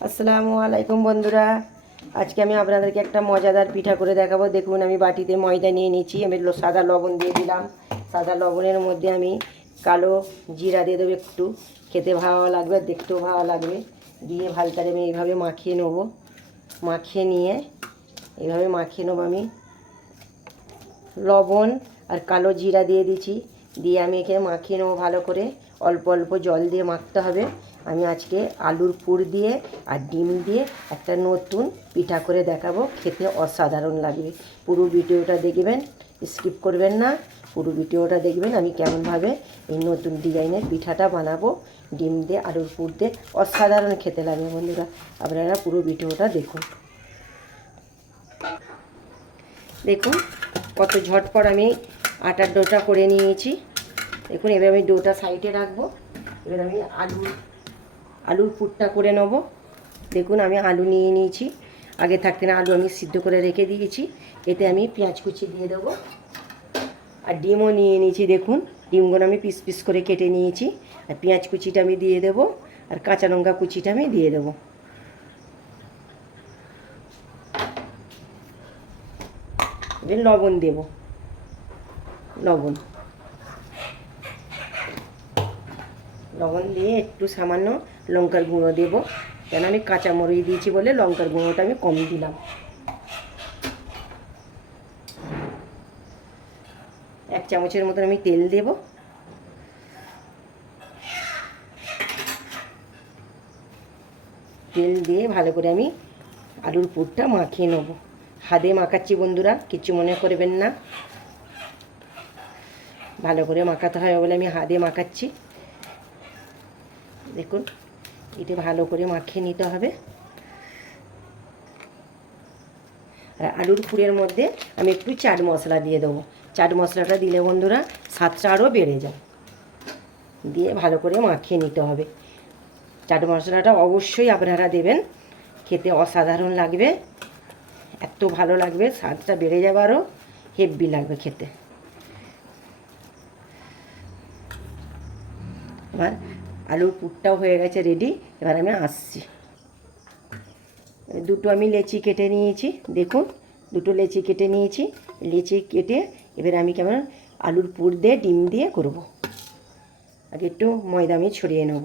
আসসালামু আলাইকুম বন্ধুরা। আজকে আমি আপনাদেরকে একটা মজাদার পিঠা করে দেখাবো। দেখুন, আমি বাটিতে ময়দা নিয়ে নিয়েছি। আমি সাদা লবণ দিয়ে দিলাম। সাদা লবণের মধ্যে আমি কালো জিরা দিয়ে দেবো একটু। খেতে ভালো লাগবে, দেখতেও ভালো লাগবে। দিয়ে ভালো করে আমি এইভাবে মাখিয়ে নেবো। মাখিয়ে নিয়ে এইভাবে মাখিয়ে নেবো আমি। লবণ আর কালো জিরা দিয়ে দিচ্ছি। দিয়ে আমি এখানে মাখিয়ে নেবো ভালো করে। অল্প অল্প জল দিয়ে মাখতে হবে। আমি আজকে আলুর পুর দিয়ে আর ডিম দিয়ে একটা নতুন পিঠা করে দেখাবো। খেতে অসাধারণ লাগবে। পুরো ভিডিওটা দেখবেন, স্কিপ করবেন না। পুরো ভিডিওটা দেখবেন আমি কেমনভাবে এই নতুন ডিজাইনের পিঠাটা বানাবো। ডিম দিয়ে আলুর পুর দিয়ে অসাধারণ খেতে লাগবে বন্ধুরা। আপনারা পুরো ভিডিওটা দেখুন। দেখুন কত ঝটপট আমি আটার ডোটা করে নিয়েছি। দেখুন, এবার আমি ডোটা সাইডে রাখবো। এবার আমি আলুর পুরটা করে নেব। দেখুন, আমি আলু নিয়ে নিয়েছি। আগে থাকতে না আলু আমি সিদ্ধ করে রেখে দিয়েছি। এতে আমি পেঁয়াজ কুচি দিয়ে দেবো। আর ডিমও নিয়ে নিয়েছি। দেখুন, ডিমগুলো আমি পিস পিস করে কেটে নিয়েছি। আর পেঁয়াজ কুচিটা আমি দিয়ে দেবো। আর কাঁচা লঙ্কা কুচিটা আমি দিয়ে দেবো। এবার লবণ দেব। লবণ দিয়ে একটু সামান্য লঙ্কার গুঁড়ো দেবো। কেন আমি কাঁচা মরিচ দিয়েছি বলে লঙ্কার গুঁড়োটা আমি কম দিলাম। এক চামচের মতন আমি তেল দেব। তেল দিয়ে ভালো করে আমি আলুর পুরটা মাখিয়ে নেব। হাতে মাখাচ্ছি বন্ধুরা, কিছু মনে করবেন না। ভালো করে মাখাতে হয় বলে আমি হাতে মাখাচ্ছি। দেখুন, এটা ভালো করে মাখিয়ে নিতে হবে। আর আলুর পুরের মধ্যে আমি একটু চাট মশলা দিয়ে দেবো। চাট মশলাটা দিলে বন্ধুরা স্বাদটা আরও বেড়ে যায়। দিয়ে ভালো করে মাখিয়ে নিতে হবে। চাট মশলাটা অবশ্যই আপনারা দেবেন। খেতে অসাধারণ লাগবে, এত ভালো লাগবে, স্বাদটা বেড়ে যাবে, আরও হেভি লাগবে খেতে। এবার আলুর পুরটাও হয়ে গেছে রেডি। এবার আমি আসছি। দুটো আমি লেচি কেটে নিয়েছি। দেখুন, দুটো লেচি কেটে নিয়েছি। লেচি কেটে এবার আমি কেমন আলুর পুর দিয়ে ডিম দিয়ে করব। আগে একটু ময়দা আমি ছড়িয়ে নেব।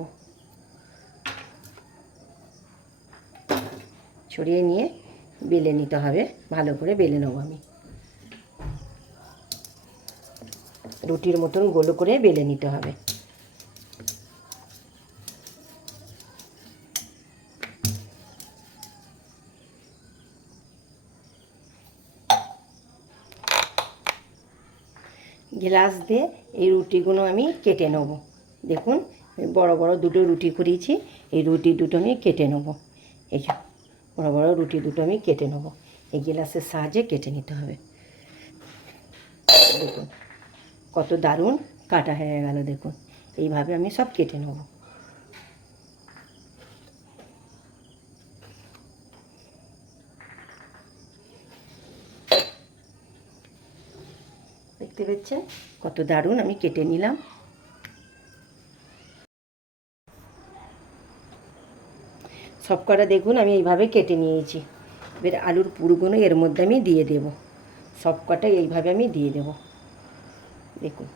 ছড়িয়ে নিয়ে বেলে নিতে হবে। ভালো করে বেলে নেব আমি। রুটির মতন গোল করে বেলে নিতে হবে। গ্লাস দিয়ে এই রুটিগুলো আমি কেটে নেব। দেখুন, বড় বড় দুটো রুটি করিয়েছি। এই রুটি দুটো আমি কেটে নেব। এই যে বড় বড় রুটি দুটো আমি কেটে নেব। এই গ্লাসের সাহায্যে কেটে নিতে হবে। দেখুন কত দারুণ কাটা হয়ে গেল। দেখুন, এইভাবে আমি সব কেটে নেব। দেখতে পাচ্ছেন কত দারুণ আমি কেটে নিলাম। সব কটা দেখুন আমি এইভাবে কেটে নিয়েছি। এবার আলুর পুরগুলো এর মধ্যে আমি দিয়ে দেব। সব কটা এইভাবে আমি দিয়ে দেব। দেখুন,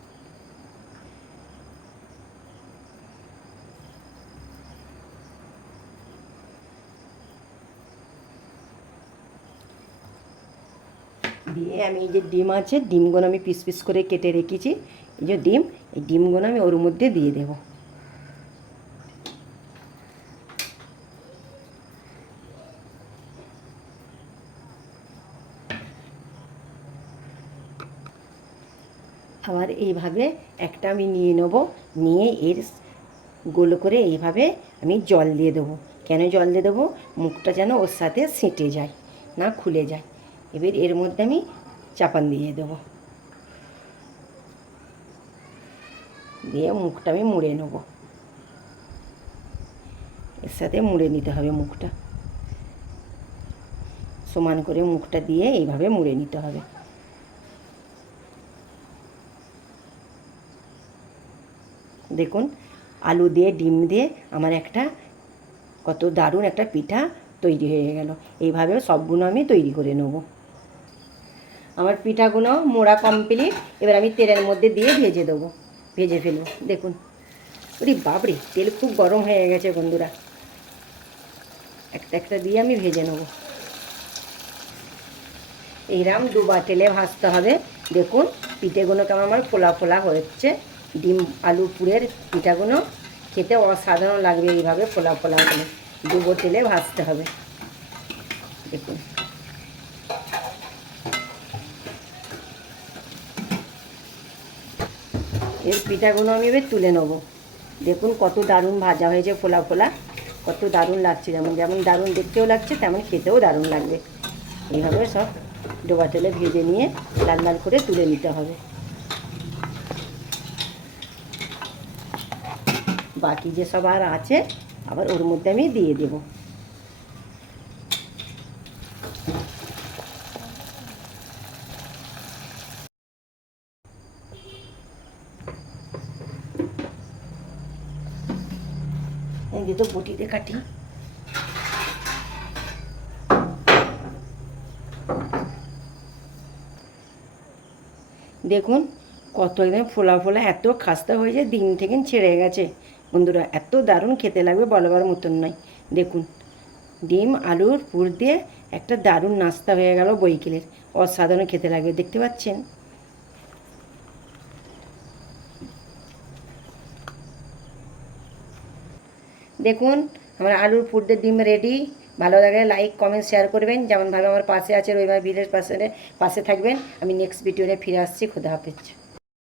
দিয়ে আমি এই যে ডিম আছে, ডিমগুলো আমি পিস পিস করে কেটে রেখেছি। এই যে ডিম, এই ডিমগুলো আমি ওর মধ্যে দিয়ে দেব। আবার এইভাবে একটা আমি নিয়ে নেব। নিয়ে এর গোল করে এইভাবে আমি জল দিয়ে দেবো। কেন জল দিয়ে দেবো? মুখটা যেন ওর সাথে সেঁটে যায়, না খুলে যায়। এবার এর মধ্যে আমি চাপান দিয়ে দেবো। দিয়ে মুখটা আমি মুড়ে নেব। এর সাথে মুড়ে নিতে হবে মুখটা। সমান করে মুখটা দিয়ে এইভাবে মুড়ে নিতে হবে। দেখুন, আলু দিয়ে ডিম দিয়ে আমার একটা কত দারুণ একটা পিঠা তৈরি হয়ে গেল। এইভাবে সবগুলো আমি তৈরি করে নেব। আমার পিঠাগুলো মোড়া কমপ্লিট। এবার আমি তেলের মধ্যে দিয়ে ভেজে দেবো, ভেজে ফেলবো। দেখুন, ওরে বাপরে, তেল খুব গরম হয়ে গেছে বন্ধুরা। একটা একটা দিয়ে আমি ভেজে নেব। এইরকম দুবার তেলে ভাজতে হবে। দেখুন পিঠেগুলো কেমন আমার ফোলা ফোলা হচ্ছে। ডিম আলু পুরের পিঠাগুলো খেতে অসাধারণ লাগবে এইভাবে ফোলা ফোলা হলে। দুবো তেলে ভাজতে হবে। দেখুন, এর পিঠাগুলো আমি এবার তুলে নেব। দেখুন কত দারুণ ভাজা হয়েছে, ফোলা ফোলা, কত দারুণ লাগছে। যেমন যেমন দারুণ দেখতেও লাগছে, তেমন খেতেও দারুণ লাগবে। এইভাবে সব ডোবা তেলে ভেজে নিয়ে লাল লাল করে তুলে নিতে হবে। বাকি যেসব আর আছে আবার ওর মধ্যে আমি দিয়ে দেব। এই যে তো বটিতে কাটি। দেখুন কত একদম ফোলা ফোলা, এত খাস্তা হয়েছে, ডিম থেকে ছেড়ে গেছে বন্ধুরা। এত দারুণ খেতে লাগবে, বলবার মতন নয়। দেখুন, ডিম আলুর পুর দিয়ে একটা দারুণ নাস্তা হয়ে গেল বৈকেলের। অসাধারণ খেতে লাগবে, দেখতে পাচ্ছেন। দেখুন আমার আলুর পুর দিয়ে ডিম রেডি। ভালো লাগলে লাইক কমেন্ট শেয়ার করবেন। যেমনভাবে আমার পাশে আছে ওইভাবে ভিডিওর পাশে থাকবেন। আমি নেক্সট ভিডিওতে ফিরে আসছি। খোদা হাফেজ।